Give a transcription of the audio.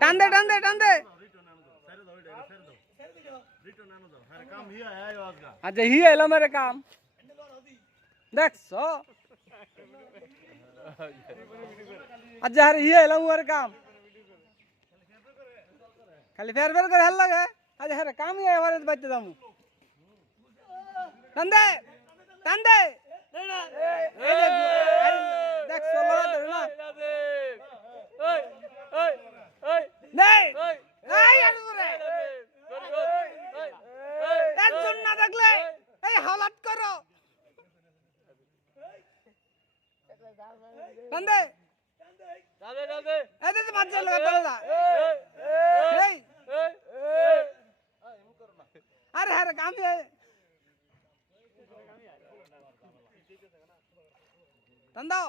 টান দে টান দে টান দে আচ্ছা হি এলো মেরে কাম দেখছো আচ্ছা আরে হি এলো মেরে কাম খালি ফের ফের করে হেল লাগে আচ্ছা হ্যাঁ কাম ই এবারে বাইতে দামু টান দে টান দে দেখছো লড়া ধরে না এই এই এই নেই এই আরে ধরে একজন না দেখলে এই হালাত করো টান দে দাদে দাদে এই দে মাঝে লাগা তোলা দা এই আরে আরে কাম এ টান দাও